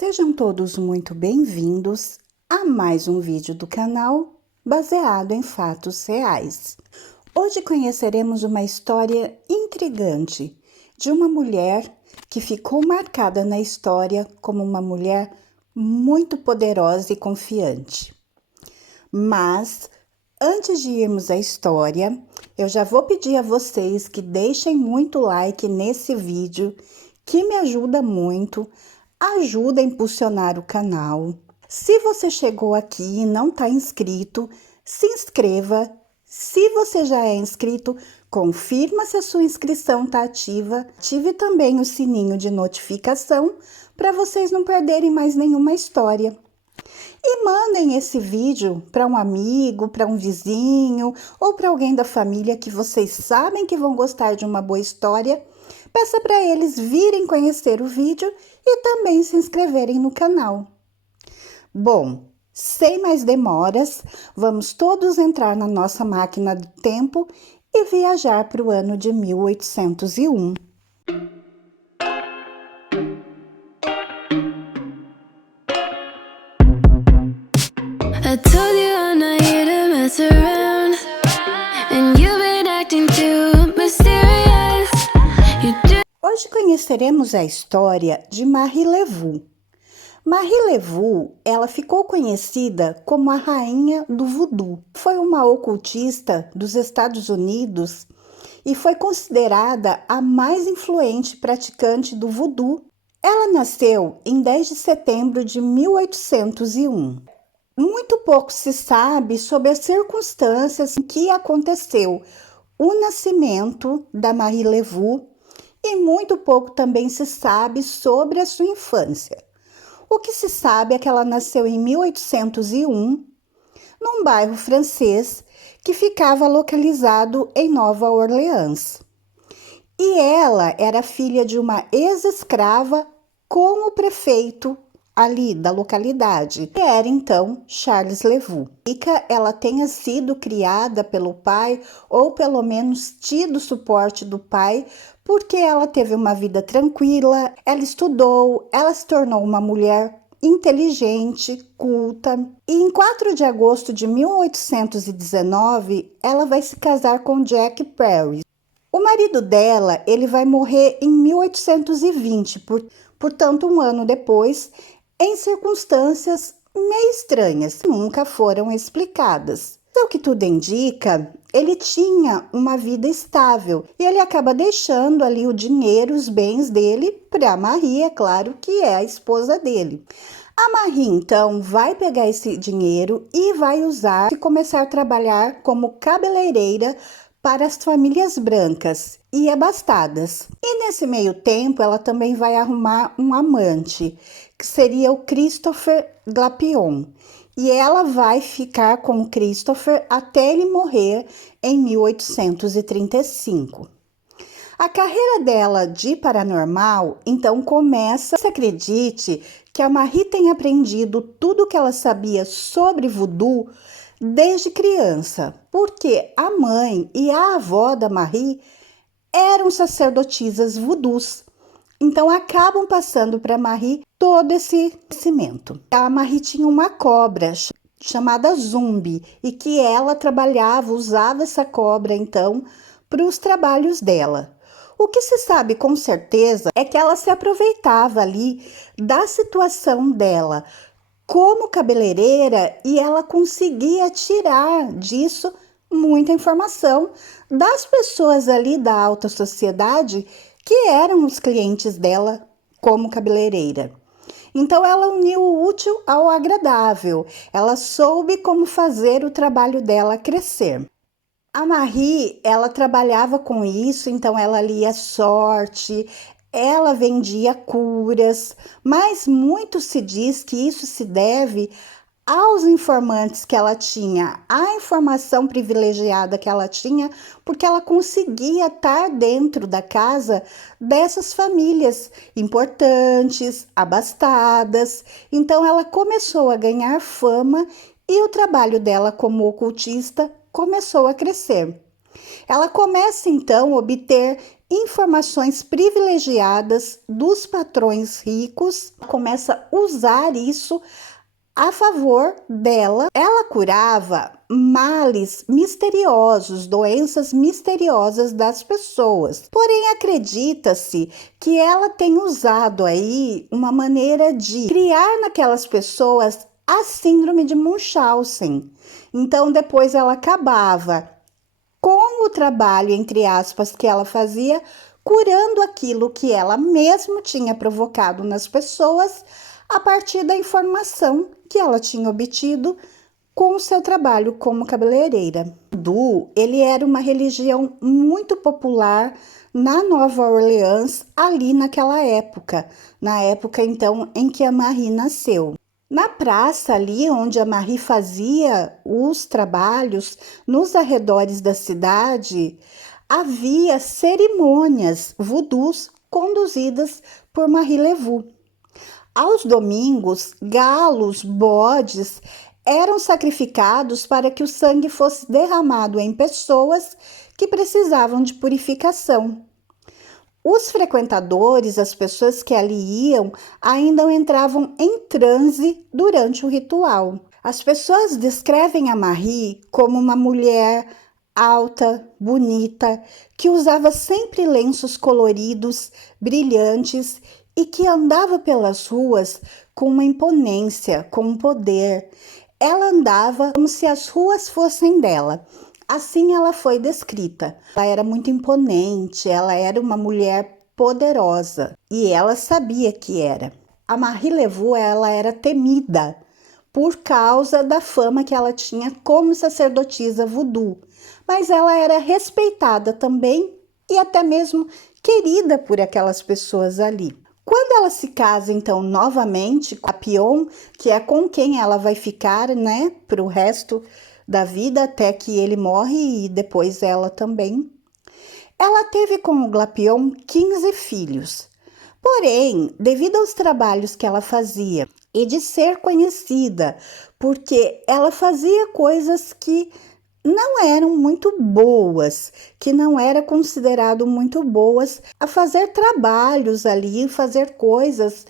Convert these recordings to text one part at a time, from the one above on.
Sejam todos muito bem-vindos a mais um vídeo do canal baseado em fatos reais. Hoje conheceremos uma história intrigante de uma mulher que ficou marcada na história como uma mulher muito poderosa e confiante. Mas, antes de irmos à história, eu já vou pedir a vocês que deixem muito like nesse vídeo, que me ajuda muito, ajuda a impulsionar o canal. Se você chegou aqui e não está inscrito, se inscreva. Se você já é inscrito, confirma se a sua inscrição está ativa. Ative também o sininho de notificação para vocês não perderem mais nenhuma história. E mandem esse vídeo para um amigo, para um vizinho ou para alguém da família que vocês sabem que vão gostar de uma boa história. Peça para eles virem conhecer o vídeo e também se inscreverem no canal. Bom, sem mais demoras, vamos todos entrar na nossa máquina do tempo e viajar para o ano de 1801. I told you I'm not here to mess around, and you've been acting too mysterious. Hoje conheceremos a história de Marie Laveau. Marie Laveau, ela ficou conhecida como a rainha do voodoo. Foi uma ocultista dos Estados Unidos e foi considerada a mais influente praticante do voodoo. Ela nasceu em 10 de setembro de 1801. Muito pouco se sabe sobre as circunstâncias em que aconteceu o nascimento da Marie Laveau e muito pouco também se sabe sobre a sua infância. O que se sabe é que ela nasceu em 1801, num bairro francês que ficava localizado em Nova Orleans. E ela era filha de uma ex-escrava com o prefeito ali da localidade, que era então Charles Laveau. Ela tenha sido criada pelo pai, ou pelo menos tido suporte do pai, porque ela teve uma vida tranquila, ela estudou, ela se tornou uma mulher inteligente, culta. E em 4 de agosto de 1819, ela vai se casar com Jack Perry. O marido dela, ele vai morrer em 1820, portanto, um ano depois, em circunstâncias meio estranhas, que nunca foram explicadas. Então, o que tudo indica, ele tinha uma vida estável e ele acaba deixando ali o dinheiro, os bens dele para a Marie, é claro, que é a esposa dele. A Marie, então, vai pegar esse dinheiro e vai usar e começar a trabalhar como cabeleireira para as famílias brancas e abastadas. E nesse meio tempo, ela também vai arrumar um amante, que seria o Christopher Glapion. E ela vai ficar com o Christopher até ele morrer em 1835. A carreira dela de paranormal, então, começa. Se acredite que a Marie tem aprendido tudo o que ela sabia sobre voodoo desde criança, porque a mãe e a avó da Marie eram sacerdotisas voodoos. Então, acabam passando para a Marie todo esse conhecimento. A Marie tinha uma cobra chamada Zumbi e que ela trabalhava, usava essa cobra, então, para os trabalhos dela. O que se sabe com certeza é que ela se aproveitava ali da situação dela como cabeleireira e ela conseguia tirar disso muita informação das pessoas ali da alta sociedade que eram os clientes dela como cabeleireira. Então, ela uniu o útil ao agradável. Ela soube como fazer o trabalho dela crescer. A Marie, ela trabalhava com isso, então ela lia sorte, ela vendia curas, mas muito se diz que isso se deve aos informantes que ela tinha, à informação privilegiada que ela tinha, porque ela conseguia estar dentro da casa dessas famílias importantes, abastadas. Então ela começou a ganhar fama e o trabalho dela como ocultista começou a crescer. Ela começa então a obter informações privilegiadas dos patrões ricos, começa a usar isso a favor dela. Ela curava males misteriosos, doenças misteriosas das pessoas. Porém, acredita-se que ela tem usado aí uma maneira de criar naquelas pessoas a síndrome de Munchausen. Então, depois ela acabava com o trabalho, entre aspas, que ela fazia, curando aquilo que ela mesma tinha provocado nas pessoas a partir da informação que ela tinha obtido com o seu trabalho como cabeleireira. O voodoo, ele era uma religião muito popular na Nova Orleans, ali naquela época, na época então em que a Marie nasceu. Na praça ali onde a Marie fazia os trabalhos, nos arredores da cidade, havia cerimônias voodoos conduzidas por Marie Laveau. Aos domingos, galos, bodes eram sacrificados para que o sangue fosse derramado em pessoas que precisavam de purificação. Os frequentadores, as pessoas que ali iam, ainda entravam em transe durante o ritual. As pessoas descrevem a Marie como uma mulher alta, bonita, que usava sempre lenços coloridos, brilhantes e que andava pelas ruas com uma imponência, com um poder. Ela andava como se as ruas fossem dela. Assim ela foi descrita. Ela era muito imponente, ela era uma mulher poderosa e ela sabia que era. A Marie Laveau, ela era temida por causa da fama que ela tinha como sacerdotisa voodoo, mas ela era respeitada também e até mesmo querida por aquelas pessoas ali. Quando ela se casa, então, novamente com a Pion, que é com quem ela vai ficar, né, para o resto da vida, até que ele morre e depois ela também. Ela teve com o Glapion 15 filhos. Porém, devido aos trabalhos que ela fazia e de ser conhecida, porque ela fazia coisas que não eram muito boas, que não era considerado muito boas, a fazer trabalhos ali, fazer coisas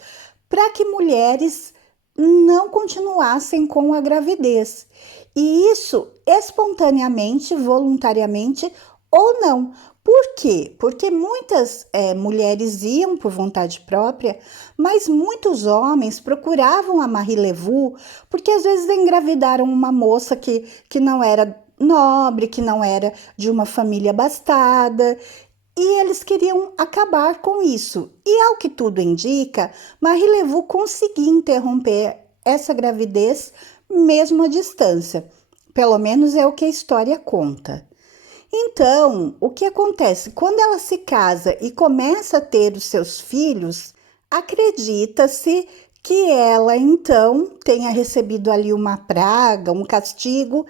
para que mulheres não continuassem com a gravidez. E isso espontaneamente, voluntariamente ou não. Por quê? Porque muitas mulheres iam por vontade própria, mas muitos homens procuravam a Marie Laveau porque às vezes engravidaram uma moça que não era nobre, que não era de uma família abastada, e eles queriam acabar com isso. E ao que tudo indica, Marie Laveau conseguiu interromper essa gravidez mesmo à distância. Pelo menos é o que a história conta. Então, o que acontece? Quando ela se casa e começa a ter os seus filhos, acredita-se que ela então tenha recebido ali uma praga, um castigo,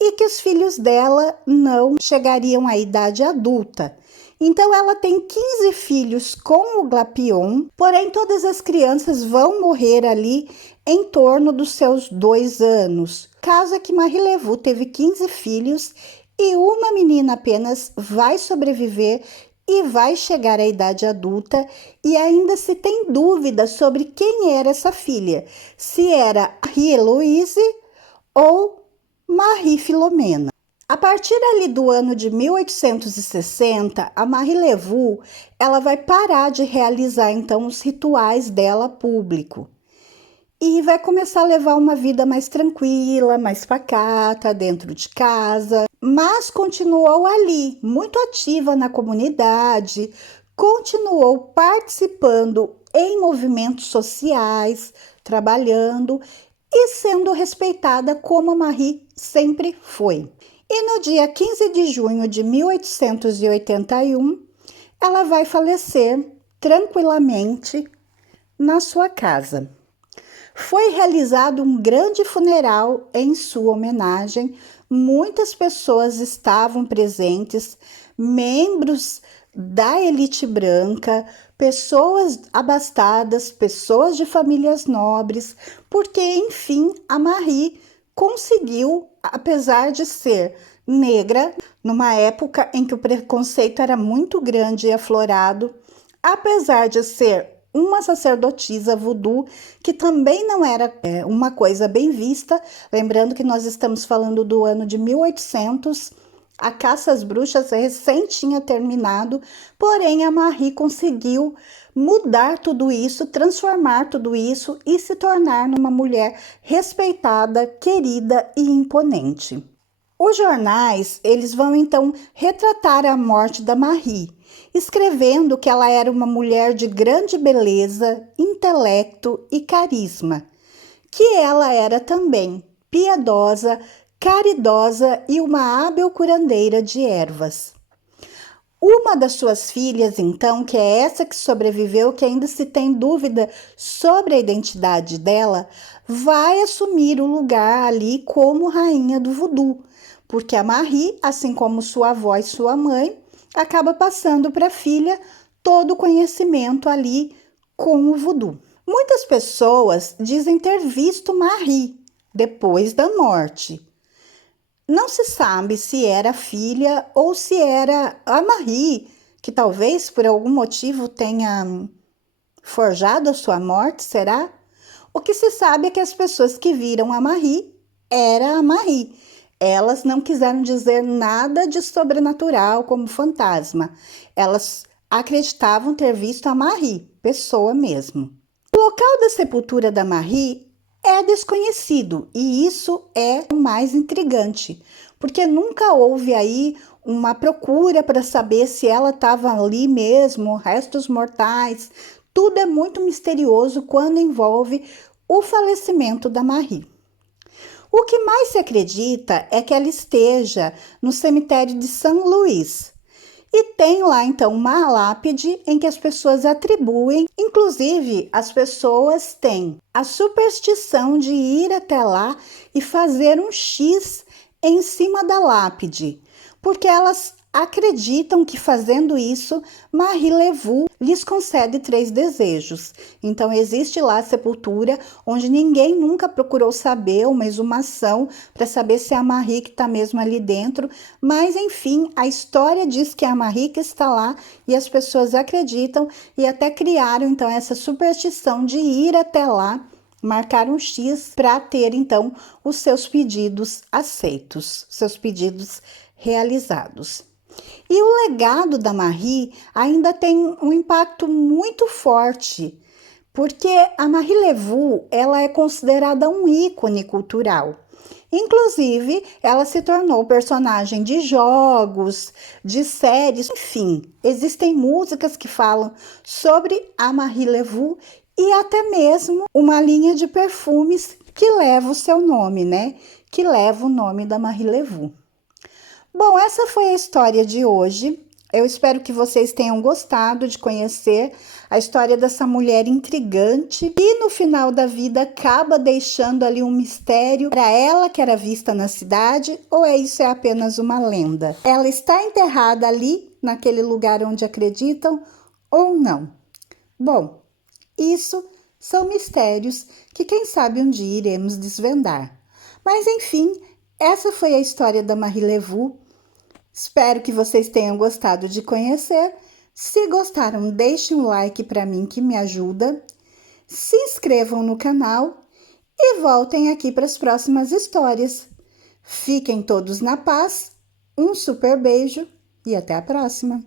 e que os filhos dela não chegariam à idade adulta. Então ela tem 15 filhos com o Glapion, porém todas as crianças vão morrer ali em torno dos seus 2 anos. Caso é que Marie Laveau teve 15 filhos e uma menina apenas vai sobreviver e vai chegar à idade adulta, e ainda se tem dúvida sobre quem era essa filha, se era Marie-Héloïse ou Marie Filomena. A partir ali do ano de 1860, a Marie Laveau, ela vai parar de realizar então os rituais dela público e vai começar a levar uma vida mais tranquila, mais pacata, dentro de casa, mas continuou ali, muito ativa na comunidade, continuou participando em movimentos sociais, trabalhando e sendo respeitada como a Marie sempre foi. E no dia 15 de junho de 1881, ela vai falecer tranquilamente na sua casa. Foi realizado um grande funeral em sua homenagem. Muitas pessoas estavam presentes, membros da elite branca, pessoas abastadas, pessoas de famílias nobres, porque, enfim, a Marie conseguiu, apesar de ser negra, numa época em que o preconceito era muito grande e aflorado, apesar de ser uma sacerdotisa voodoo, que também não era uma coisa bem vista, lembrando que nós estamos falando do ano de 1800, a caça às bruxas recém tinha terminado, porém a Marie conseguiu mudar tudo isso, transformar tudo isso e se tornar numa mulher respeitada, querida e imponente. Os jornais, eles vão então retratar a morte da Marie, escrevendo que ela era uma mulher de grande beleza, intelecto e carisma, que ela era também piedosa, caridosa e uma hábil curandeira de ervas. Uma das suas filhas, então, que é essa que sobreviveu, que ainda se tem dúvida sobre a identidade dela, vai assumir o lugar ali como rainha do voodoo, porque a Marie, assim como sua avó e sua mãe, acaba passando para a filha todo o conhecimento ali com o voodoo. Muitas pessoas dizem ter visto Marie depois da morte. Não se sabe se era a filha ou se era a Marie, que talvez por algum motivo tenha forjado a sua morte, será? O que se sabe é que as pessoas que viram a Marie era a Marie. Elas não quiseram dizer nada de sobrenatural como fantasma. Elas acreditavam ter visto a Marie, pessoa mesmo. O local da sepultura da Marie é desconhecido e isso é o mais intrigante, porque nunca houve aí uma procura para saber se ela estava ali mesmo, restos mortais. Tudo é muito misterioso quando envolve o falecimento da Marie. O que mais se acredita é que ela esteja no cemitério de São Luís. E tem lá então uma lápide em que as pessoas atribuem, inclusive as pessoas têm a superstição de ir até lá e fazer um X em cima da lápide, porque elas acreditam que fazendo isso, Marie Laveau lhes concede 3 desejos. Então existe lá a sepultura onde ninguém nunca procurou saber uma exumação para saber se é a Marie que está mesmo ali dentro, mas enfim, a história diz que é a Marie que está lá e as pessoas acreditam e até criaram então essa superstição de ir até lá, marcar um X para ter então os seus pedidos aceitos, seus pedidos realizados. E o legado da Marie ainda tem um impacto muito forte, porque a Marie Laveau, ela é considerada um ícone cultural. Inclusive, ela se tornou personagem de jogos, de séries, enfim, existem músicas que falam sobre a Marie Laveau e até mesmo uma linha de perfumes que leva o seu nome, né? Que leva o nome da Marie Laveau. Bom, essa foi a história de hoje. Eu espero que vocês tenham gostado de conhecer a história dessa mulher intrigante e no final da vida acaba deixando ali um mistério para ela que era vista na cidade ou isso é apenas uma lenda? Ela está enterrada ali naquele lugar onde acreditam ou não? Bom, isso são mistérios que quem sabe um dia iremos desvendar. Mas enfim, essa foi a história da Marie Laveau. Espero que vocês tenham gostado de conhecer. Se gostaram, deixem um like para mim que me ajuda. Se inscrevam no canal e voltem aqui para as próximas histórias. Fiquem todos na paz, um super beijo e até a próxima!